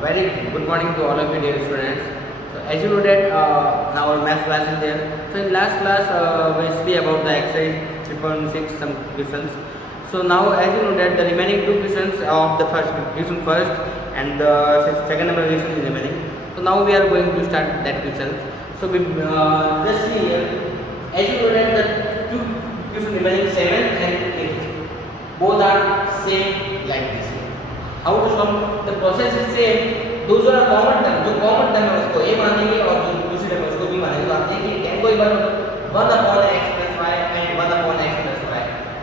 Very good morning to all of you dear students. So as you know that now our math class is there. So in last class we studied about the exercise 3.6 some questions. So now as you know that the remaining two questions of the first question first and the second number question is remaining. So now we are going to start that question. So we just see here, as you know that the two questions remaining 7 and 8 both are same like this. How to solve? The process is same. Those are common term. जो common term है उसको a मानेंगे और जो दूसरी term है उसको b मानेंगे. तो आप देखिए tan को एक बार 1 upon x plus y and 1 upon x plus y,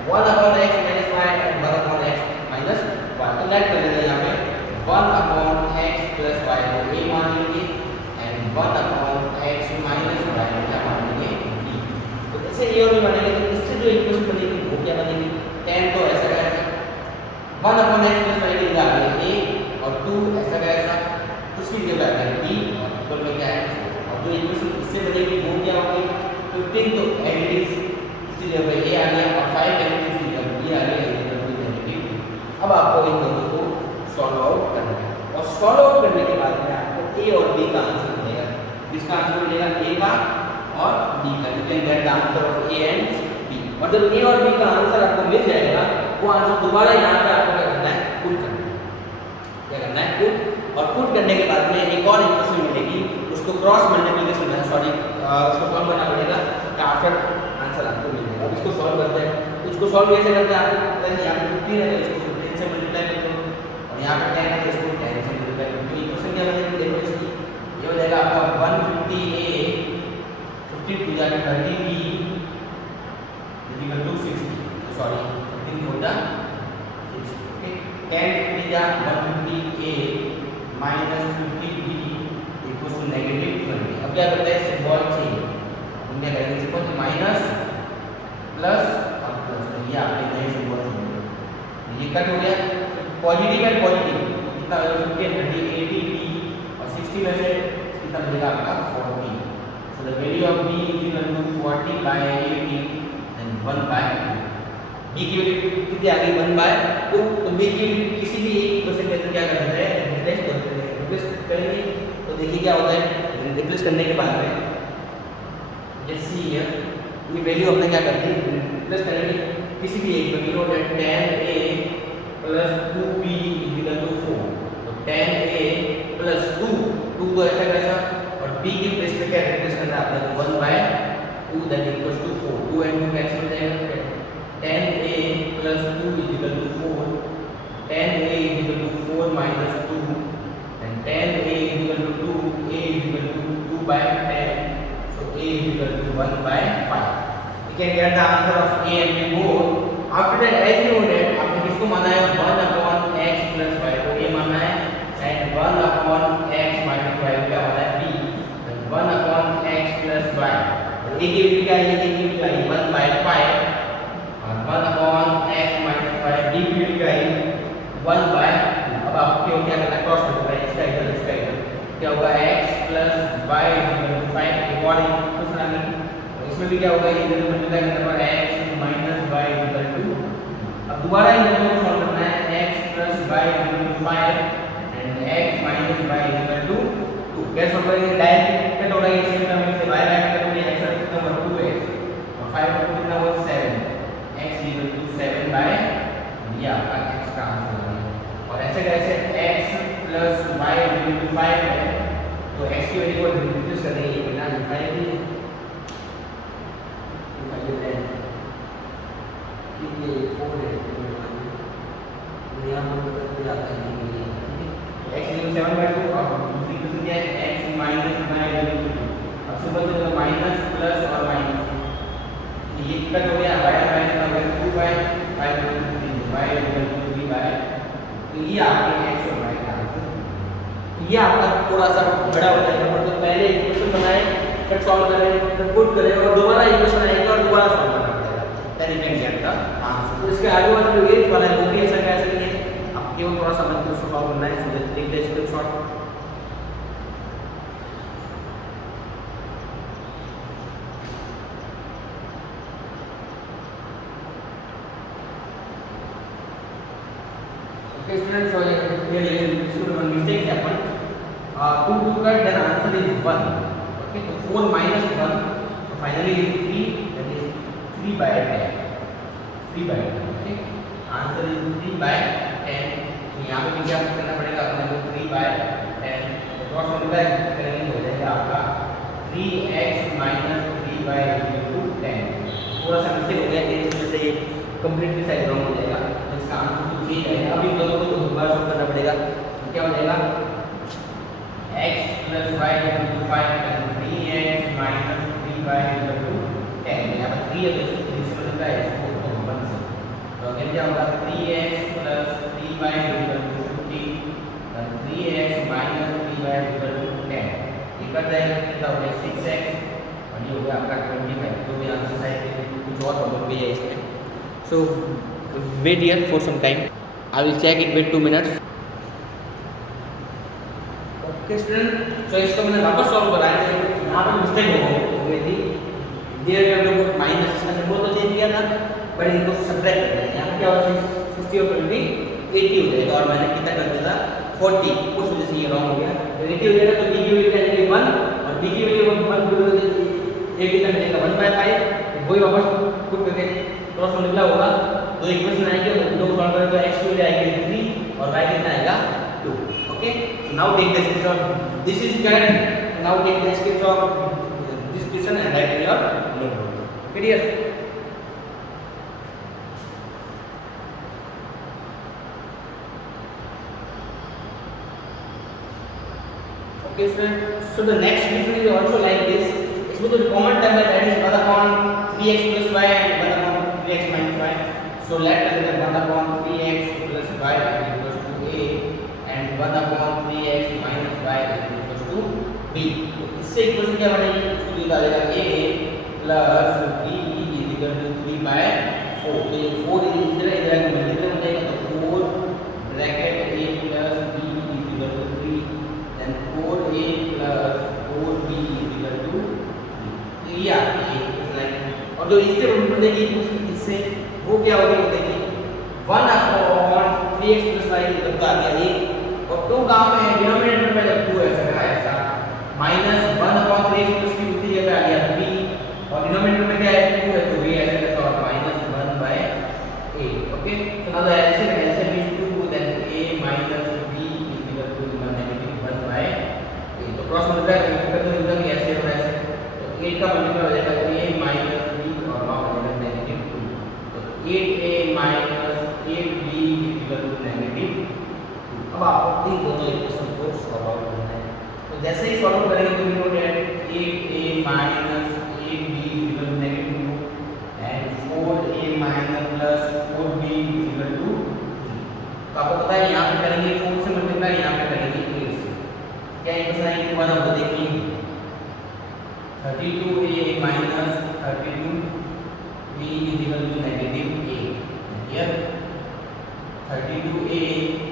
1 upon x minus y and 1 upon x minus y. तो नेट कर लेते हैं यहाँ पे 1 upon x plus y को a मान लेंगे and 1 upon x minus y को क्या मान लेंगे b. तो इसे a और b मानेंगे तो इससे जो इक्वेशन बनेगी वो क्या बनेगी? tan तो ऐसा का ऐसा 1 upon x plus y की जगह आ a और 2 ऐसा का ऐसा उसकी जगह आ b और इक्वल में क्या है और जो इक्वेशन इससे बनेगी वो क्या होगी 15 तो एज इट इज इसकी जगह a आ गया और 5 एज इट इज की जगह b आ गया इक्वल टू नेगेटिव. अब आपको इन दोनों को सॉल्व आउट करना है और सॉल्व आउट करने के बाद में आपको a और b का आंसर मिलेगा. किसका आंसर मिलेगा? a का और b का. You can get the answer of a and b. और जब a और b का आंसर आपको मिल जाएगा वो आंसर दोबारा यहाँ पे आपको क्या करना है? पुट करना है. क्या करना है? पुट. और पुट करने के बाद में एक और इक्वेशन मिलेगी उसको क्रॉस मल्टीप्लिकेशन है सॉरी उसको सॉल्व करना पड़ेगा या फिर आंसर आपको मिल जाएगा. अब इसको सॉल्व करते हैं. तो इसको सॉल्व कैसे करते हैं? आपको पता है यहाँ पे 15 है तो इसको 15 से मल्टीप्लाई करते हो और यहाँ पे 10 है तो इसको 10 से मल्टीप्लाई करते हो. इक्वेशन क्या बनेगी देखो इसकी. ये हो जाएगा आपका 150a 50 टू जाके 30b इक्वल टू 60. सॉरी 15 होता 60. ओके 10 50 जा 150a minus 50b equals to negative 20. अब क्या करते हैं? Symbol change. हम क्या करेंगे? सिंबल माइनस प्लस और प्लस. तो ये आपने नए सिंबल चेंज. ये कट हो गया. पॉजिटिव एंड पॉजिटिव कितना हो जाएगा? 50 30 80b और 60 में से कितना मिलेगा आपका 40. So the value of b is equal to 40 by 80 and 1 by 2. b की वैल्यू कितनी आ गई? 1 by 2. तो b की किसी भी एक इक्वेशन के अंदर क्या कर देते हैं? रिप्लेस कर देते हैं. रिप्लेस करेंगे तो देखिए क्या होता है. रिप्लेस करने के बाद में जैसे ये वैल्यू अपने क्या करती है? रिप्लेस करेंगे किसी भी एक में. Know that tan a plus 2b equal to 4. तो tan a plus 2 को ऐसा कैसा और b की प्लेस पे क्या रिप्लेस करना है आपने? 1 by 2 that equals to 4. 2 and 2 cancel हो जाएगा. tan a plus 2 equal to 4. tan a equal to 4 minus 2 and tan a equal to 2. a equal to 2 by 10. So a equal to 1 by 5. You can get the answer of a and b both. After that, as you know that आपने किसको माना है? 1 upon x plus y को a माना है and 1 upon x minus y क्या माना है? b. and 1 upon x plus y. a की वैल्यू क्या है? a की वैल्यू क्या है? 1 by 5 और 1 upon x minus y. b की वैल्यू क्या है? 1 by 2. अब आपको क्या करना है? Cross multiply. इसका इधर क्या होगा? x plus y equal to 5 according question आ गई. इसमें भी क्या होगा? इधर मल्टीप्लाई करने पर x minus y equal to. अब दोबारा इन दोनों को सॉल्व करना है. x plus y equal to 5 and x minus y equal to 2. कैसे सॉल्व करेंगे? डायरेक्ट कट हो रहा है. इसमें हम इसे y बाय कट हो गया. x कितना होगा? 2x और 5 को कितना होगा? 7. x इक्वल टू 7 बाय ये आपका x का आंसर है. और ऐसे कैसे x plus y equal to 5 है तो x की वैल्यू को रिप्लेस कर देंगे. बिना 5 भी ये 4 है यहाँ पर जाता है. x इक्वल 7 by 2 और दूसरी इक्वेशन क्या है? x minus 9 equal to 2. अब सिंपल से माइनस प्लस और माइनस ये कट हो गया. y माइनस हो गया 2 by 5 y equal to 3 by. तो ये आपके x और y का आंसर. ये आपका थोड़ा सा बड़ा हो जाएगा. मतलब पहले इक्वेशन बनाए फिर सॉल्व करें फिर पुट करें और दोबारा इक्वेशन आएगा और दोबारा सॉल्व करना पड़ेगा. Then you can get the answer. तो इसके आगे वाला जो एज वाला है वो भी ऐसा कैसे नहीं है. आप केवल थोड़ा समझ के उसको सॉल्व करना है. So take the screenshot. Okay students, so here mistakes happen. 2 2 cut, then answer is 1. Okay, so 4 minus 1, so finally is 3, that is 3 by 10. 3 by 10. Okay, answer is 3 by 10. तो यहाँ पे भी क्या करना पड़ेगा अपने को 3 by 10. तो क्रॉस मल्टीप्लाई करेंगे हो जाएगा आपका 3x minus 3 by 10. थोड़ा सा मिस्टेक हो गया कि इसमें से ये कंप्लीटली साइड रॉन्ग हो जाएगा. तो इसका आंसर तो चेंज आएगा. अब इन दोनों को तो दोबारा सॉल्व करना पड़ेगा. तो क्या हो जाएगा x plus y equal to 5 and 3x minus 3y equal to 10. यहाँ पर 3 है तो इसको 3 से मल्टीप्लाई इसको 1 से. तो अगेन क्या होगा 3x plus 3y equal to 15 and 3x minus 3y equal to 10. ये कर जाएगा कितना हो गया 6x और ये हो गया आपका 25. तो ये आंसर साइड पे कुछ और प्रॉब्लम भी है इसमें. So wait here for some time. I will check it. Wait 2 minutes. Okay student, so इसको मैंने वापस सॉल्व कराया. यहाँ पर मिस्टेक हो गई थी. There we have to put minus. इसका सिंबल तो चेंज किया था बट इनको सब्ट्रैक्ट कर देंगे. यहाँ पे क्या होगा 60 और 20 80 हो जाएगा और मैंने कितना कर दिया था 40. उस वजह से ये रॉन्ग हो गया. तो 80 हो जाएगा तो b की वैल्यू क्या आएगी 1 और b की वैल्यू 1 ये कितना मिलेगा 1/5. वही वापस पुट करके क्रॉस मल्टीप्लाई होगा. तो इक्वेशन आएगी तो दोनों सॉल्व करें तो x की वैल्यू आएगी 3 और y कितना आएगा 2. Okay, so now take the screenshot. This is correct. Now take the screenshot of this question and write in your notebook. Clear? Okay, so the next question is also like this. इसमें तो common term है, that is 1/3x plus y and 1/3x minus y. So let us get 1/3x plus y equals to a and 1/3x minus y equals to b. तो इससे equation क्या बनेगी? उसको लिखा जाएगा a plus b is equal to 3/4. तो ये 4 इधर इधर का मल्टीप्लाई हो जाएगा तो 4 bracket a plus b is equal to 3 then 4a plus 4b is equal to 3. ये आपकी इक्वेशन लाइन. और जो इससे मल्टीप्लाई देखिए इससे वो क्या होगी वो देखिए 1/3x plus y इधर तो आ गया 1 और 2 गांव में डिनोमिनेटर में जब 2 ऐसा है ऐसा माइनस 1/3x plus की दूसरी जगह आ गया 3 और डिनोमिनेटर में क्या है 2 है तो ये ऐसे रहता है minus 1/8. Okay, so now the LCM is 2 then a minus b is equal to negative 1/8. तो क्रॉस मल्टीप्लाई कर दो इधर भी ऐसे और ऐसे तो 8 का मल्टीप्लाई हो जाएगा a minus b और वहां हो जाएगा negative 2. तो 8a minus 8b is equal to negative 2. अब आपको इन दोनों इक्वेशन को सॉल्व आउट करना है. तो जैसे ही सॉल्व करेंगे तो we know that 8a minus 8b is equal to negative 2 and 4a minus plus 4b is equal to 3. तो आपको पता है यहाँ पे करेंगे 4 से मल्टीप्लाई, यहाँ पे करेंगे 8 से. क्या इक्वेशन आएगी दोबारा वो देखिए 32a minus 32b is equal to negative 8. Here 32a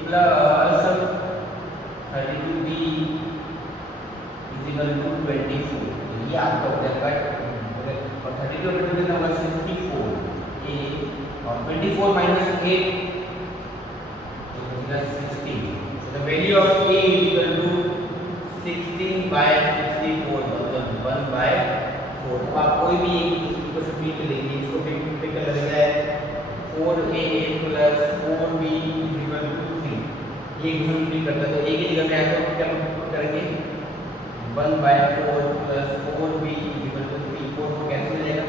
plus 32b is equal to 24. ये आपका हो जाएगा और 32 और 22 नंबर 64 a और 24 minus 8 तो बचेगा 16. So the value of a is equal to 16/64 मतलब 1/4. अब आप कोई भी इक्वेशन b पे लिखिए. इसको पिक कर लेते हैं 4a plus 4b is equal to 3. ये इक्वेशन पिक करते हैं तो a की जगह पे आए तो क्या करेंगे 1/4 plus 4b is equal to 3. 4 को कैंसिल हो जाएगा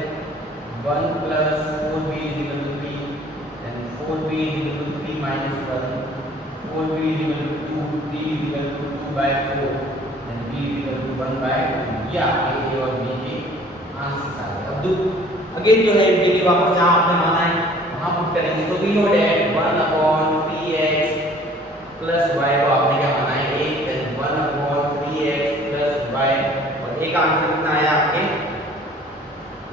1 plus 4b is equal to 3 and 4b is equal to 3 minus 1. 4b is equal to 2, 3 is equal to 2/4 and b is equal to 1/2. ये आपके a और b के answer आ गए. अब again जो है ये वापस जहाँ आपने माना है वहाँ पुट करेंगे तो we know that 1/3x plus y को आपने क्या माना है 1 then 1/3x plus y और एक आंसर कितना आया आपके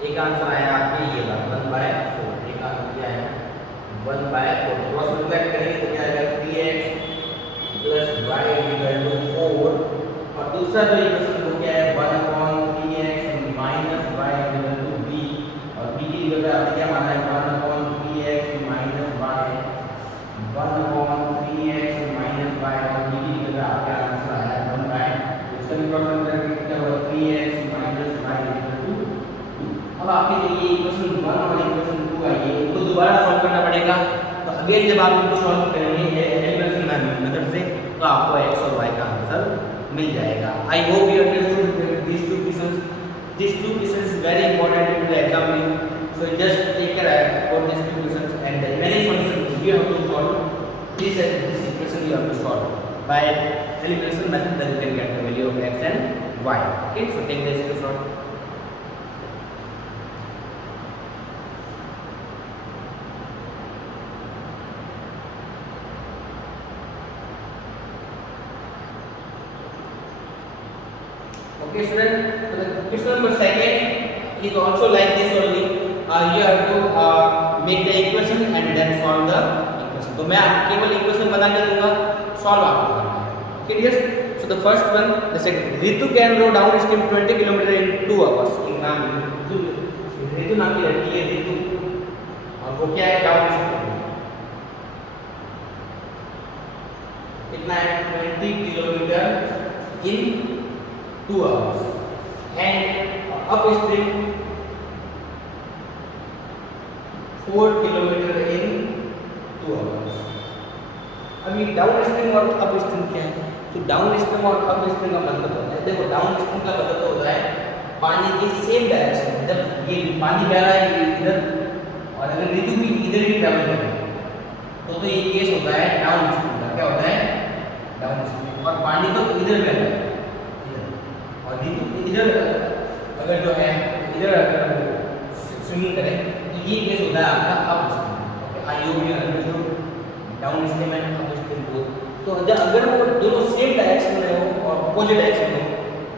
एक आंसर आया आपके ये वाला 1/4. एक आंसर क्या आया 1/4. क्रॉस मल्टीप्लाई करेंगे तो क्या आएगा 3x plus y is equal to 4 और दूसरा जो इक्वेशन वो क्या है 1/3x minus y is equal to b और b की जगह आपने क्या माना है 1/3x minus y 1/3x minus y और b की जगह आपका आंसर आया 1/4. अगेन जब आप इनको सॉल्व करेंगे एलिमिनेशन मेथड से तो आपको x और y का आंसर मिल जाएगा। आई hope you understood these two questions. These two questions is very important in the exam. So just take care about these two questions and the remaining functions you have to solve. This equation you have to solve by elimination method. Then you can get the value of x and y. Okay, so take this screenshot. Okay, student. So the question number second is also like this only. You have to make the equation and then solve the equation. तो मैं आपको केवल equation बना के दूंगा, solve आपको करना है. Okay, yes. So the first one, the second. Ritu can row down stream 20 km in 2 hours. नाम रितु नाम की लड़की है रितु, और वो क्या है डाउन स्ट्रीम. कितना है 20 kilometre in 2 hours and upstream 4 kilometre in 2 hours. अभी डाउन स्ट्रीम और अप स्ट्रीम क्या है? तो डाउन स्ट्रीम और अप स्ट्रीम का मतलब होता है, देखो डाउन स्ट्रीम का मतलब होता है पानी के सेम डायरेक्शन, जब ये पानी बह रहा है इधर और अगर ऋतु भी इधर ही ट्रैवल कर रही है तो ये केस होता है डाउन स्ट्रीम का. क्या होता है? Down stream. और पानी तो इधर बह रहा है और ऋतु इधर अगर जो है इधर अगर स्विमिंग करें तो ये केस होता है आपका up stream. Okay, I hope you understood down stream and up stream both. तो अगर वो दोनों सेम डायरेक्शन में हो और अपोजिट डायरेक्शन में हो,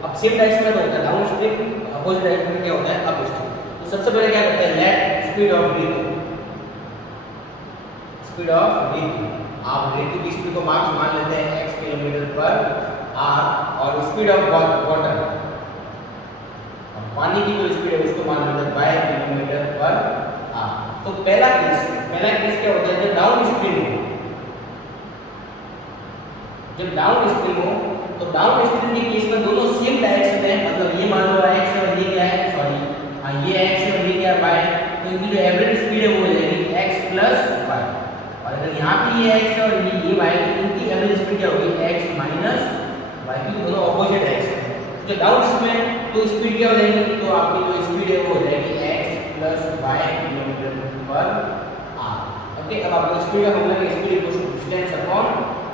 अब सेम डायरेक्शन में तो होता है डाउन स्ट्रीम, अपोजिट डायरेक्शन में क्या होता है? Upstream. तो सबसे पहले क्या करते हैं? Let speed of Ritu, speed of Ritu. आप ऋतु की स्पीड को मान लेते हैं x किलोमीटर पर आर और स्पीड ऑफ वाटर और पानी की जो स्पीड है उसको मान लेते हैं y किलोमीटर पर आर. तो पहला केस क्या होता है? जब डाउन स्ट्रीम हो, जब डाउन स्ट्रीम हो तो डाउन स्ट्रीम के केस में दोनों सेम डायरेक्शन में, मतलब ये मान लो x और ये क्या है, सॉरी ये x और ये क्या है y, तो इनकी जो एवरेज स्पीड है वो हो जाएगी x प्लस y. और अगर यहाँ पे ये x और ये y तो इनकी एवरेज स्पीड क्या होगी? x माइनस y, क्योंकि दोनों ऑपोजिट डायरेक्शन है. जो डाउन स्ट्रीम है तो स्पीड क्या हो जाएगी? तो आपकी जो स्पीड है वो हो जाएगी x plus y kilometre per hour. Okay, अब आपको स्पीड का फॉर्मूला है speed equals to distance upon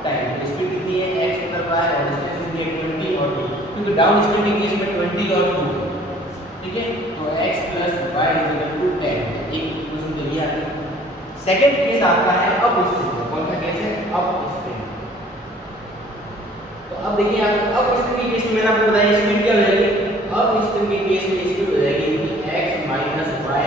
time. तो स्पीड कितनी है? x कितना है और डिस्टेंस कितनी है? 20 और 2, क्योंकि डाउन स्ट्रीम के केस में 20 और 2. ठीक है, तो x plus y equal to 10. एक इक्वेशन तो ये आ गई. सेकंड केस आता है अप स्ट्रीम. कौन सा केस है? Upstream. तो अब देखिए आप अप स्ट्रीम के केस में मैंने आपको बताया स्पीड क्या हो जाएगी? अप स्ट्रीम के केस में स्पीड हो जाएगी x minus y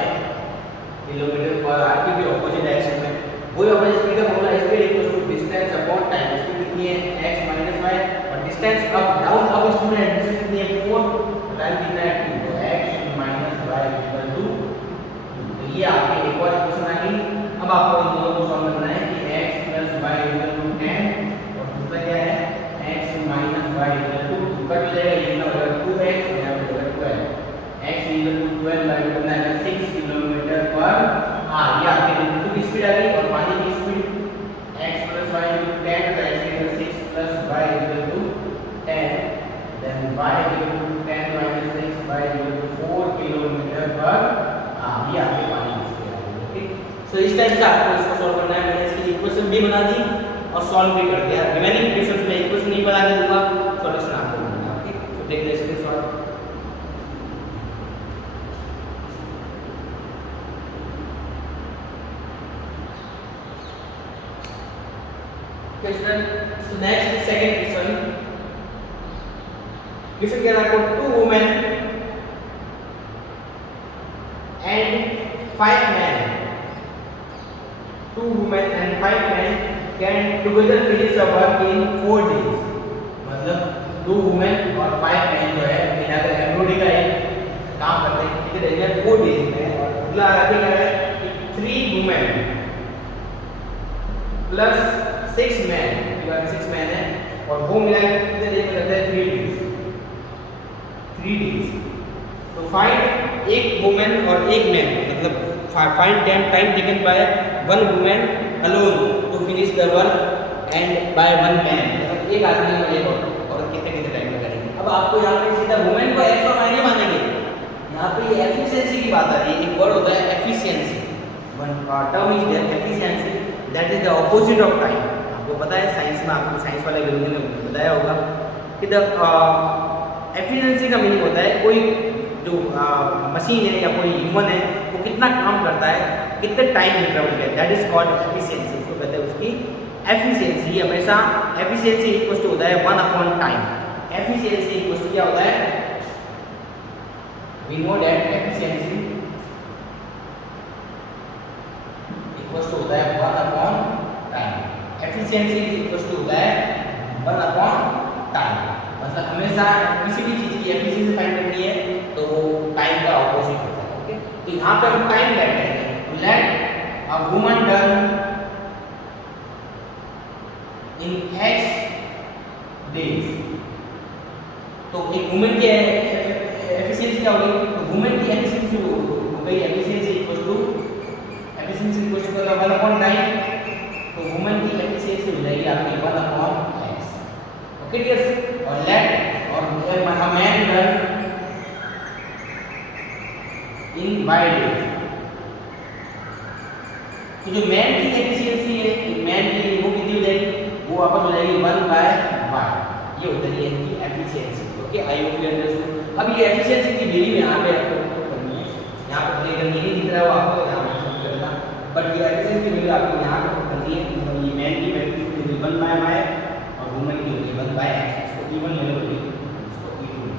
kilometre per hour की भी ऑपोजिट डायरेक्शन में. वही ऑपोजिट स्पीड का formula speed equals to distance upon time. Speed कितनी है? x माइनस y और distance up down upstream में डिस्टेंस कितनी है? 4 टाइम कितना है? 2. तो x minus y equal to 2. तो ये आपकी एक और इक्वेशन आ गई. अब आपको इन दोनों को सॉल्व करना है कि x plus y equal to 10 और दूसरा क्या है? x minus y equal to 2. Cut हो जाएगा, ये ना होगा 2x और यहाँ पे होगा 12. x इक्वल टू 12 बाय कितना है? 6 किलोमीटर पर आर. ये आपकी ऋतु की स्पीड आ गई और पानी की speed x plus y equal to 10, तो x equal 6 plus y equal to 10, then y equal to 10 minus 6 y equal to 4 kilometre per hour. ये आपके पानी की स्पीड आ गई. ओके, सो इस टाइप से आपको इसको सॉल्व करना है. मैंने इसकी इक्वेशन भी बना दी और सॉल्व भी कर दिया. रिमेनिंग इक्वेशंस में इक्वेशन नहीं बना के दूंगा, सॉल्यूशन आपको दूंगा. Okay, so take this screenshot. Question. So next, second question. Question क्या आपको? 2 women and 5 men. 2 women and 5 men can together finish the work in 4 days. मतलब 2 women और 5 men जो है मिलाकर एम्ब्रॉयडरी का एक काम करते हैं कितने डेज में? 4 डेज में. और अगला आगे क्या है कि 3 women प्लस 6 मैन, 6 मैन है और वो मिला कितने डेज में करते हैं? 3 डेज. 3 डेज. तो फाइंड एक वुमेन और एक मैन, मतलब find time taken by 1 women alone to finish the work and by one man, मतलब एक आदमी और एक औरत कितने कितने टाइम में करेंगे। अब आपको यहाँ पे सीधा वुमेन को एक्स और वाई नहीं मानेंगे, यहाँ पे ये एफिशिएंसी की बात आ रही है। एक वर्ड होता है efficiency, one term is there efficiency, that is the opposite of time. आपको पता है साइंस में, आपको साइंस वाले गुरुजी ने बताया होगा कि द एफिशिएंसी का मीनिंग होता है कोई जो मशीन है या कोई ह्यूमन है वो कितना काम करता है, कितने टाइम इंटरवल है, दैट इज कॉल्ड एफिशिएंसी। इसको कहते हैं उसकी एफिशिएंसी। हमेशा एफिशिएंसी इक्वल टू होता है 1 टाइम। एफिशिएंसी इक्वल टू क्या होता है, we know that efficiency equal to होता है 1 टाइम। एफिशिएंसी इक्वल टू होता है 1 टाइम। मतलब हमेशा किसी भी चीज की एफिशिएंसी फाइंड करनी है तो वो टाइम का ऑपोजिट होता है। ओके, तो यहाँ पे हम टाइम लेट करेंगे, let a woman done in x days. तो एक वुमन की एफिशिएंसी क्या होगी, तो वुमन की एफिशिएंसी हो गई एफिशिएंसी इक्वल टू 1 टाइम, तो वुमन की एफिशिएंसी हो जाएगी आपकी 1/x। ओके डियर्स, और लेट और a man done in y days। तो जो मैन की एफिशिएंसी है, मैन की वो कितनी हो जाएगी, वो वापस हो जाएगी 1/y। ये होता है इनकी efficiency. Okay, I hope you understood. अब ये एफिशिएंसी की वैल्यू यहाँ पे आपको करनी है, यहाँ पर प्ले करनी नहीं दिख रहा है वो आपको यहाँ पे करना, बट ये एफिशिएंसी की वैल्यू आपको यहाँ पर करनी है। मतलब ये मैन की वैल्यू 1/y और वुमन की होगी 1/x। इसको इवन ले लो, इसको इवन।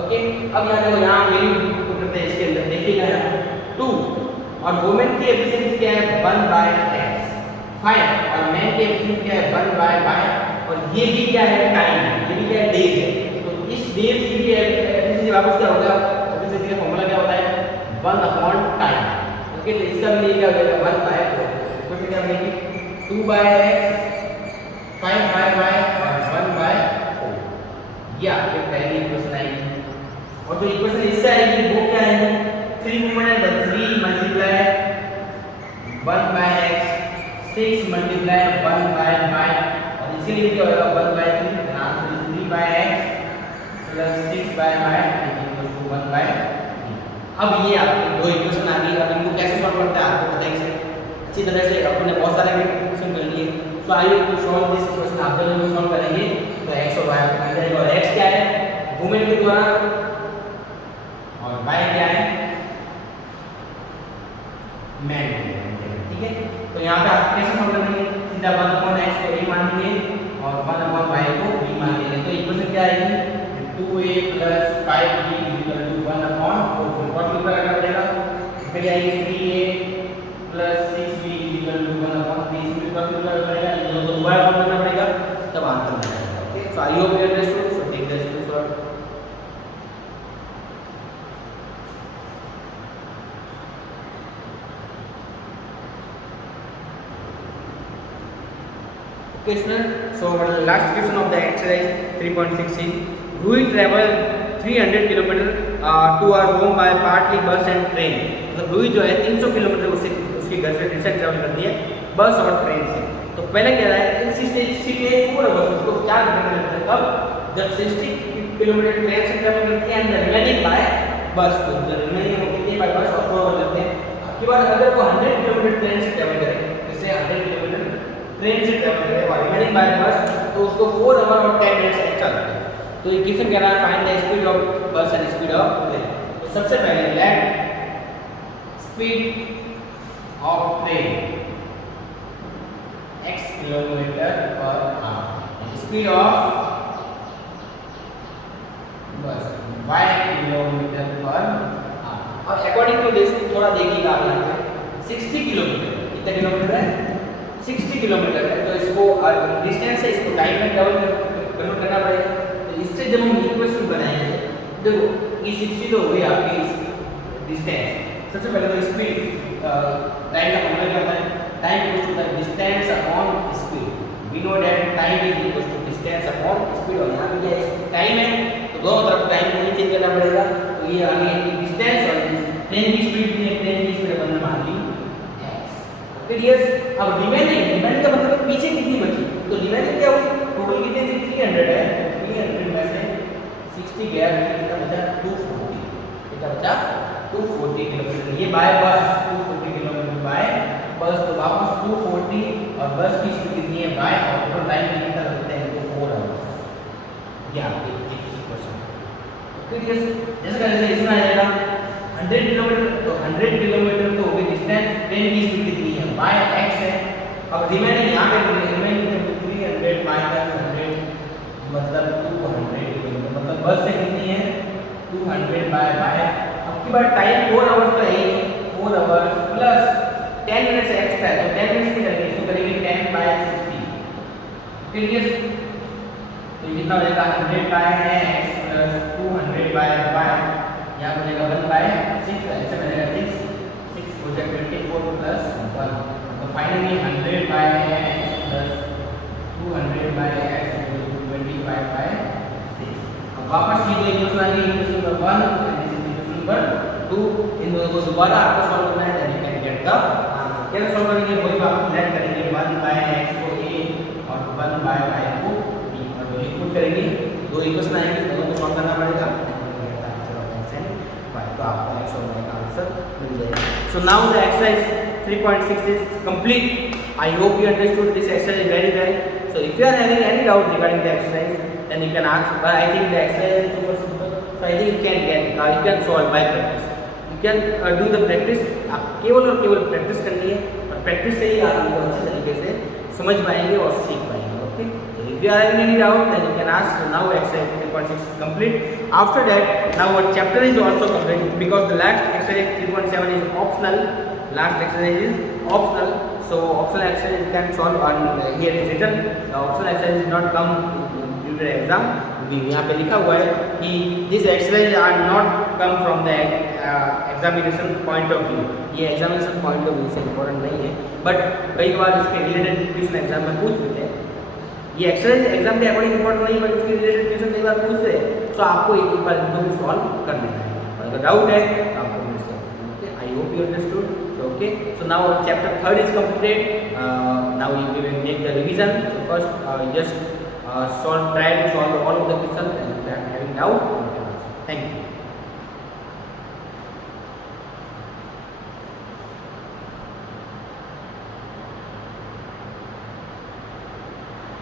ओके, अब यहाँ देखो, यहाँ वैल्यू पुट करते हैं इसके अंदर, देखिएगा यहाँ 2 और वुमेन की एफिशिएंसी क्या है 1/x, 5 और मैन की एफिशिएंसी क्या है 1/y, और ये भी क्या है टाइम, ये भी क्या है डेज है। तो इस डेज की भी एफिशिएंसी वापस क्या होगा, एफिशिएंसी का फार्मूला क्या होता है 1/टाइम। ओके, तो इसका भी क्या हो जाएगा 1/4। तो फिर क्या बनेगी 2/x, 5/y और 1/4। ये आपके पहली इक्वेशन आएगी। और जो इक्वेशन इससे आएगी वो क्या है, 3 वुमेन है, 3 मल्टीप्लाई 1/x, 6 मल्टीप्लाई 1/y, और इसीलिए क्या होगा 1/3, answer is 3/x plus 6/y equal to 1/3। अब ये आपके दो इक्वेशन आ गई। अब इनको कैसे सॉल्व करते हैं आपको पता ही है अच्छी तरह से, अपने बहुत सारे इक्वेशन कर लिए। तो I will solve this equation. आप जब सॉल्व करेंगे तो x और y मिल जाएगा, और x क्या है वुमेन के द्वारा और y क्या है मैन के द्वारा। ठीक है, तो यहाँ पे आप कैसे सॉल्व करेंगे, सीधा 1/x को a मान देंगे और 1/y को b मान देंगे। तो इक्वेशन क्या आएगी 2a + 5b = 1/4। फिर कॉस मल्टीप्लाई करना पड़ेगा, फिर आएगी 3a + 6b = 1/3। इसमें कॉस मल्टीप्लाई करेगा, इन दोनों को दोबारा सॉल्व करना पड़ेगा, तब आंसर मिलेगा। Okay, so I hope you understood. So take the screenshot. Question. So last question of the exercise 3.16. Rohit traveled 300 kilometre to our home by partly bus and train। मतलब रोहित जो है 300 किलोमीटर उसके घर से ट्रेवल करती है बस और ट्रेन से। तो पहले कह रहा है 64 आवर्स उसको 4 घंटे लगते हैं, कब जब 60 किलोमीटर ट्रेन से ट्रैवल करती है एंड रिमेनिंग बाय बस। तो रिमेनिंग वो कितनी बाय बस और 4 आवर लगते हैं। आपके बाद अगर वो 100 किलोमीटर ट्रेन से ट्रैवल करे, जैसे 100 किलोमीटर ट्रेन से ट्रैवल करे और रिमेनिंग बाय बस, तो उसको 4 आवर और 10 मिनट्स एक्स्ट्रा लगते हैं। तो ये क्वेश्चन कह रहा है फाइंड द स्पीड ऑफ बस एंड स्पीड ऑफ ट्रेन। तो सबसे पहले late speed of train x kilometre per hour, speed of बस y किलोमीटर पर आवर। और अकॉर्डिंग टू दिस थोड़ा देखिएगा आप यहाँ पे 60 किलोमीटर, कितना किलोमीटर है 60 किलोमीटर है। तो इसको डिस्टेंस है, इसको टाइम में ट्रैवल कन्वर्ट करना पड़ेगा। तो इससे जब हम इक्वेशन बनाएंगे, देखो ये 60 तो हो गई आपकी डिस्टेंस। सबसे पहले तो स्पीड, टाइम का फॉर्मूला क्या होता है, time equals to the distance upon speed. We know that time is equals to distance upon speed. और यहाँ पे क्या है टाइम है, तो दोनों तरफ टाइम को ही चेंज करना पड़ेगा। तो ये आ गई डिस्टेंस और ट्रेन की स्पीड, ट्रेन की स्पीड अपन ने मान ली x। फिर यस, अब रिमेनिंग का मतलब पीछे कितनी बची, तो रिमेनिंग क्या हुई, टोटल कितनी थी 300 है, 300 में से 60 गया, कितना बचा 240, कितना बचा 240 किलोमीटर, ये बाय बस 240 किलोमीटर बाय बस, तो वापस 240 और बस की स्पीड कितनी है बाय, और टोटल टाइम कितना लगता है तो 4 आवर्स। ये आपके क्वेश्चन फिर जैसे इसमें आ जाएगा 100 किलोमीटर, तो 100 किलोमीटर तो हो गई डिस्टेंस, ट्रेन की स्पीड कितनी है बाय x है, अब रिमेनिंग यहाँ पे रिमेनिंग 300 माइनस 100 मतलब 200 किलोमीटर, मतलब बस से कितनी है 200 बाय अब की बार टाइम 4 आवर्स तो है ही, 4 आवर्स प्लस 10 मिनट्स एक्स्ट्रा है, तो 10 मिनट्स की करेंगे, इसको करेंगे 10 बाय 60, क्लियर, तो ये कितना हो जाएगा 100 बाय x प्लस 200 बाय यहाँ बनेगा 1 बाय 6, ऐसे बनेगा 6 हो जाएगा 24 प्लस 1, तो finally 100 by x plus 200 by x equal to 25 by 6। अब वापस ये दो इक्वेशन आ गई, equation number 1 and this is equation number 2, इन दोनों को दोबारा आपको सॉल्व करना है, then you can get the answer. कैसे सॉल्व करेंगे, वही बात लेट करेंगे 1 बाय x को a और 1 बाय y को b, और वैल्यू पुट करेंगे, दो इक्वेशन आएंगे, दोनों को सॉल्व करना पड़ेगा, तो आपको x और y का आंसर मिल जाएगा। So now the exercise 3.6 is complete. I hope you understood this exercise very well. So if you are having any doubt regarding the exercise, then you can ask. But I think the exercise is super simple. So I think you can solve by practice. You can do the practice. आप केवल और केवल practice करनी है, और practice से ही आप इनको अच्छे तरीके से समझ पाएंगे और सीख पाएंगे। Okay, so if you are having any doubt, then you can ask. So now exercise 3.6 is complete. After that, now our chapter is also complete, because the last exercise 3.7 is optional. Last exercise is optional, so optional exercise you can solve, and here is written the optional exercise is not come due to the exam. यहाँ पे लिखा हुआ है कि this exercise are not come from the examination point of view, ये examination point of view से important नहीं है, but कई बार इसके related क्वेश्चन एग्जाम में पूछ लेते हैं। ये एक्सरसाइज एग्जाम के अकॉर्डिंग इंपॉर्टेंट नहीं, बट इसके रिलेटेड क्वेश्चन कई बार पूछते हैं, तो आपको एक बार इनको भी सॉल्व कर लेना है, और अगर डाउट है तो आपको मिल सकता है। Okay, I hope you understood. Okay, so now chapter 3rd is completed. Now we will make the revision. So first, just try to solve all of the questions, and if you are having doubt,